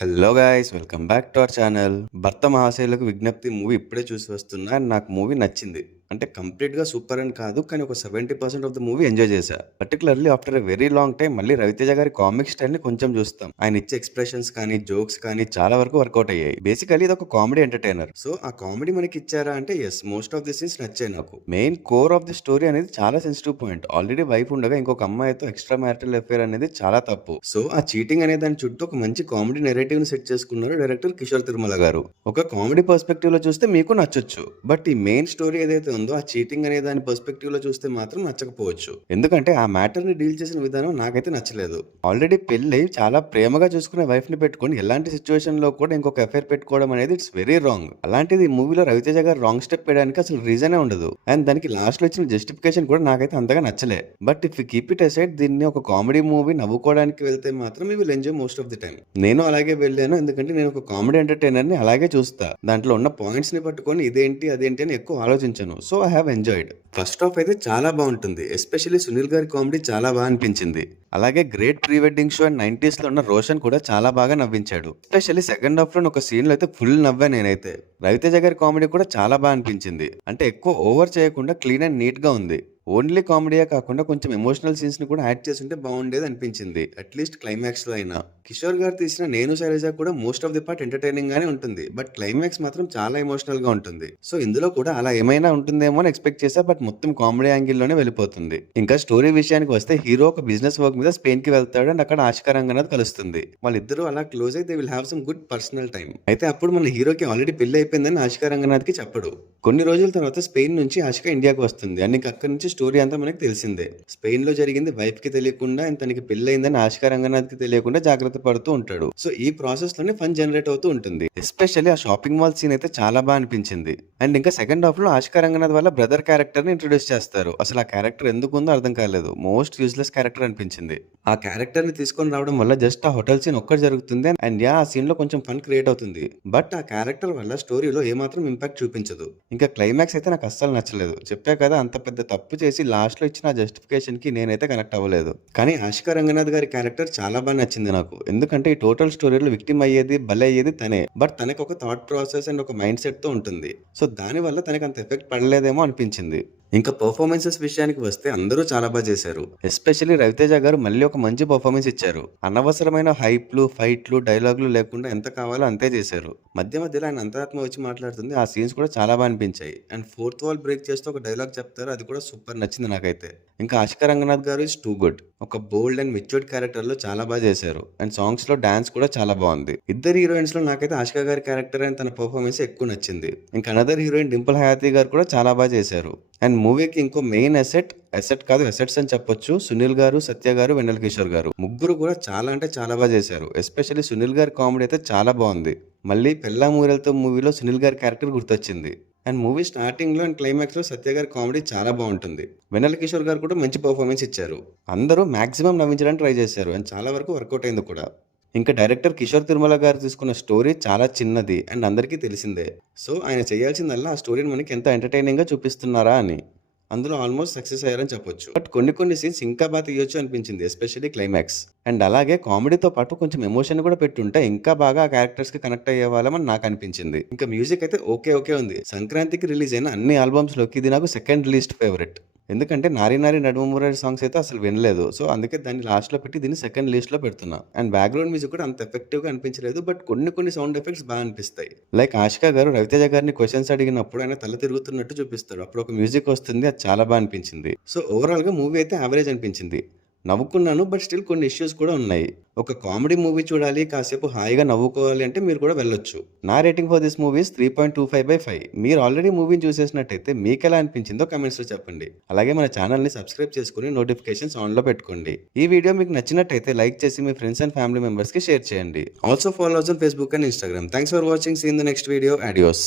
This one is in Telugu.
Hello guys, welcome back to our channel. భర్త మహాశయులకు విజ్ఞప్తి మూవీ ఇప్పుడే చూసి వస్తున్నా అండ్ నాకు మూవీ నచ్చింది. అంటే కంప్లీట్గా సూపర్ అని కాదు, కానీ ఒక 70% ఆఫ్ ద మూవీ ఎంజాయ్ చేశా. Particularly after a very long time మళ్ళీ రవితేజ గారి కామిక్ స్టైల్ని కొంచెం చూస్తాం. ఆయన ఇచ్చే ఎక్స్ప్రెషన్స్ కానీ జోక్స్ కానీ చాలా వరకు వర్కౌట్ అయ్యాయి. బేసికలీ ఇది ఒక కామెడీ ఎంటర్టైనర్. సో ఆ కామెడీ మనకి ఇచ్చారా అంటే yes, most of the scenes నచ్చాయి నాకు. Main core of the story అనేది చాలా సెన్సిటివ్ పాయింట్. ఆల్రెడీ వైఫ్ ఉండగా ఇంకొక అమ్మాయితో ఎక్స్ట్రా మ్యారిటల్ అఫేర్ అనేది చాలా తప్పు. సో ఆ చీటింగ్ అనే దాని చుట్టూ ఒక మంచి కామెడీ నెరేటివ్ ని సెట్ చేసుకున్నారు డైరెక్టర్ కిషోర్ తిరుమల గారు. ఒక కామెడీ పర్స్పెక్టివ్ లో చూస్తే మీకు నచ్చొచ్చు, బట్ ఈ మెయిన్ స్టోరీ ఏదైతే ఉందో ఆ చీటింగ్ అనే దాని పర్స్పెక్టివ్ లో చూస్తే మాత్రం నచ్చకపోవచ్చు. ఎందుకంటే ఆ మ్యాటర్ ని డీల్ చేసిన విధానం నాకైతే నచ్చలేదు. ఆల్రెడీ పెళ్ళి చాలా ప్రేమగా చూసుకునే వైఫ్ ని పెట్టుకొని ఎలాంటి సిచ్యువేషన్ లో కూడా ఇంకొక అఫేర్ పెట్టుకోవడం అనేది ఇట్స్ వెరీ రాంగ్. అలాంటిది ఈ మూవీలో రవితేజ గారు రాంగ్ స్టెప్ వేయడానికి అసలు రీజనే ఉండదు. అండ్ దానికి లాస్ట్ లో ఇచ్చిన జస్టిఫికేషన్ కూడా నాకైతే అంతగా నచ్చలే. But if you keep it aside, దీన్ని ఒక కామెడీ మూవీ నవ్వుకోవడానికి వెళ్తే మాత్రం you will enjoy most of the time. నేను అలాగే వెళ్ళాను, ఎందుకంటే నేను ఒక కామెడీ ఎంటర్టైనర్ ని అలాగే చూస్తా. దాంట్లో ఉన్న పాయింట్స్ ని పట్టుకొని ఇదేంటి అదేంటి అని ఎక్కువ ఆలోచించాను. So I have enjoyed. First half అయితే చాలా బాగుంటుంది. ఎస్పెషల్లీ సునీల్ గారి కామెడీ చాలా బాగా అనిపించింది. అలాగే great pre wedding show and 90s లో ఉన్న రోషన్ కూడా చాలా బాగా నవ్వించాడు. ఎస్పెషల్లీ సెకండ్ హాఫ్ లో ఒక సీన్ లో అయితే ఫుల్ నవ్వా నేనైతే. రవితేజ గారి కామెడీ కూడా చాలా బాగా అనిపించింది. అంటే ఎక్కువ ఓవర్ చేయకుండా క్లీన్ అండ్ నీట్ గా ఉంది. ఓన్లీ కామెడీయే కాకుండా కొంచెం ఎమోషనల్ సీన్స్ ని కూడా యాడ్ చేస్తుంటే బాగుండేది అనిపించింది, అట్లీస్ట్ క్లైమాక్స్ లో అయినా. కిషోర్ గారు తీసిన నేను శైలజ కూడా most of the part entertaining గానే ఉంటుంది, బట్ క్లైమాక్స్ మాత్రం చాలా ఎమోషనల్ గా ఉంటుంది. సో ఇందులో కూడా అలా ఏమైనా ఉంటుందేమో అని ఎక్స్పెక్ట్ చేశా, బట్ మొత్తం కామెడీ యాంగిల్ లోనే వెళ్ళిపోతుంది. ఇంకా స్టోరీ విషయానికి వస్తే హీరో ఒక బిజినెస్ వర్క్ మీద స్పెయిన్ కి వెళ్తాడు అండ్ అక్కడ ఆశికా రంగనాథ్ కలుస్తుంది. వాళ్ళిద్దరూ అలా క్లోజ్ అయితే will have some good personal time. అయితే అప్పుడు మన హీరోకి ఆల్రెడీ పెళ్లి అయిపోయిందని ఆశికా రంగనాథ్ కి చెప్పడు. కొన్ని రోజుల తర్వాత స్పెయిన్ నుంచి ఆశిక ఇండియాకి వస్తుంది అండ్ ఇంకా అక్కడి నుంచి స్టోరీ అంతా మనకి తెలిసిందే. స్పెయిన్ లో జరిగింది వైఫ్ కి తెలియకుండా అండ్ తనకి పెళ్లి అయిందని ఆశికా రంగనాథ్ కి తెలియకుండా జాగ్రత్త పడుతూ ఉంటాడు. సో ఈ ప్రాసెస్ లోనే ఫన్ జనరేట్ అవుతూ ఉంటుంది. ఎస్పెషల్లీ ఆ షాపింగ్ మాల్ సీన్ అయితే చాలా బాగా అనిపించింది. అండ్ ఇంకా సెకండ్ హాఫ్ లో ఆశికా రంగనాథ్ వాళ్ళ బ్రదర్ క్యారెక్టర్ ని ఇంట్రొడ్యూస్ చేస్తారు. అసలు ఆ క్యారెక్టర్ ఎందుకు ఉందో అర్థం కాలేదు. మోస్ట్ యూస్లెస్ క్యారెక్టర్ అనిపించింది. ఆ క్యారెక్టర్ ని తీసుకొని రావడం వల్ల జస్ట్ ఆ హోటల్ సీన్ ఒక్కటి జరుగుతుంది అండ్ ఆ సీన్ లో కొంచెం ఫన్ క్రియేట్ అవుతుంది, బట్ ఆ క్యారెక్టర్ వల్ల స్టోరీలో ఏమాత్రం ఇంపాక్ట్ చూపించదు. ఇంకా క్లైమాక్స్ అయితే నాకు అస్సలు నచ్చలేదు. చెప్పా కదా, అంత పెద్ద తప్పు చేసి లాస్ట్ లో ఇచ్చిన జస్టిఫికేషన్ కి నేనైతే కనెక్ట్ అవ్వలేదు. కానీ ఆశికా రంగనాథ్ గారి క్యారెక్టర్ చాలా బాగా నచ్చింది నాకు. ఎందుకంటే ఈ టోటల్ స్టోరీలో విక్టిమ్ అయ్యేది బలి అయ్యేది తనే, బట్ తనకు ఒక థాట్ ప్రాసెస్ అండ్ ఒక మైండ్ సెట్ తో ఉంటుంది. సో దాని వల్ల తనకి అంత ఎఫెక్ట్ పడలేదేమో అనిపించింది. ఇంకా పర్ఫార్మెన్సెస్ విషయానికి వస్తే అందరూ చాలా బాగా చేశారు. ఎస్పెషల్లీ రవితేజ గారు మళ్ళీ ఒక మంచి పర్ఫార్మెన్స్ ఇచ్చారు. అనవసరమైన హైప్లు, ఫైట్లు, డైలాగులు లేకుండా ఎంత కావాలో అంతే చేశారు. మధ్య మధ్యలో ఆయన అంతరాత్మ వచ్చి మాట్లాడుతుంది, ఆ సీన్స్ కూడా చాలా బాగా అనిపించాయి. అండ్ ఫోర్త్ వాల్ బ్రేక్ చేస్తూ ఒక డైలాగ్ చెప్తారు, అది కూడా సూపర్ నచ్చింది నాకైతే. ఇంకా ఆశికా రంగనాథ్ గారు ఇస్ టూ గుడ్. ఒక బోల్డ్ అండ్ మెచ్యూర్డ్ క్యారెక్టర్ లో చాలా బాగా చేశారు. అండ్ సాంగ్స్ లో డాన్స్ కూడా చాలా బాగుంది. ఇద్దరు హీరోయిన్స్ లో నాకైతే ఆశికా గారి క్యారెక్టర్ అండ్ తన పర్ఫార్మెన్స్ ఎక్కువ నచ్చింది. ఇంకా అనదర్ హీరోయిన్ డింపుల్ హయాతి గారు కూడా చాలా బాగా చేశారు. అండ్ మూవీకి ఇంకో మెయిన్ అసెట్ కాదు అసెట్స్ అని చెప్పొచ్చు, సునీల్ గారు, సత్య గారు, వెన్నెల కిషోర్ గారు ముగ్గురు కూడా చాలా అంటే చాలా బాగా చేశారు. ఎస్పెషల్లీ సునీల్ గారి కామెడీ అయితే చాలా బాగుంది. మళ్ళీ పెళ్ళా మూరెలతో మూవీలో సునీల్ గారి క్యారెక్టర్ గుర్తొచ్చింది. అండ్ మూవీ స్టార్టింగ్ లో అండ్ క్లైమాక్స్ లో సత్య గారి కామెడీ చాలా బాగుంటుంది. వెన్నెల కిషోర్ గారు కూడా మంచి పర్ఫార్మెన్స్ ఇచ్చారు. అందరూ మాక్సిమం నవ్వించడానికి ట్రై చేశారు అండ్ చాలా వరకు వర్కౌట్ అయింది కూడా. ఇంకా డైరెక్టర్ కిషోర్ తిరుమల గారు తీసుకున్న స్టోరీ చాలా చిన్నది అండ్ అందరికీ తెలిసిందే. సో ఆయన చేయాల్సిందల్లా ఆ స్టోరీని మనకి ఎంత ఎంటర్టైనింగ్గా చూపిస్తున్నారా అని. అందులో ఆల్మోస్ట్ సక్సెస్ అయ్యారని చెప్పొచ్చు. బట్ కొన్ని సీన్స్ ఇంకా బాగా తీయొచ్చు అనిపించింది, ఎస్పెషల్లీ క్లైమాక్స్. అండ్ అలాగే కామెడీతో పాటు కొంచెం ఎమోషన్ కూడా పెట్టుంటే ఇంకా బాగా ఆ క్యారెక్టర్స్ కి కనెక్ట్ అయ్యే వాళ్ళమని నాకు అనిపించింది. ఇంకా మ్యూజిక్ అయితే ఓకే ఉంది. సంక్రాంతికి రిలీజ్ అయిన అన్ని ఆల్బమ్స్ లోకి ఇది నాకు సెకండ్ లీస్ట్ ఫేవరెట్. ఎందుకంటే నారి నారి నడుమ మురారి సాంగ్స్ అయితే అసలు వినలేదు. సో అందుకే దాన్ని లాస్ట్ లో పెట్టి దీన్ని సెకండ్ లిస్ట్ లో పెడుతున్నా. అండ్ బ్యాక్గ్రౌండ్ మ్యూజిక్ కూడా అంత ఎఫెక్టివ్ గా అనిపించలేదు, బట్ కొన్ని సౌండ్ ఎఫెక్ట్స్ బాగా అనిపిస్తాయి. లైక్ ఆశికా గారు రవితేజ గారిని క్వశ్చన్స్ అడిగినప్పుడు ఆయన తల తిరుగుతున్నట్టు చూపిస్తాడు, అప్పుడు ఒక మ్యూజిక్ వస్తుంది, అది చాలా బాగా అనిపించింది. సో ఓవరాల్ గా మూవీ అయితే యావరేజ్ అనిపించింది. నవ్వుకున్నాను, బట్ స్టిల్ కొన్ని ఇష్యూస్ కూడా ఉన్నాయి. ఒక కామెడీ మూవీ చూడాలి, కాసేపు హాయిగా నవ్వుకోవాలి అంటే మీరు కూడా వెళ్ళొచ్చు. నా రేటింగ్ ఫర్ దిస్ మూవీస్ 3.25/5. మీరు ఆల్రెడీ మూవీని చూసేసినట్టయితే మీకు ఎలా అనిపించిందో కమెంట్స్ లో చెప్పండి. అలాగే మన ఛానల్ ని సబ్స్క్రైబ్ చేసుకుని నోటిఫికేషన్స్ ఆన్ లో పెట్టుకోండి. ఈ వీడియో మీకు నచ్చినట్టయితే లైక్ చేసి మీ ఫ్రెండ్స్ అండ్ ఫ్యామిలీ మెంబర్స్ కి షేర్ చేయండి. Also follow us on Facebook and Instagram. Thanks for watching. See in the next video. Adios.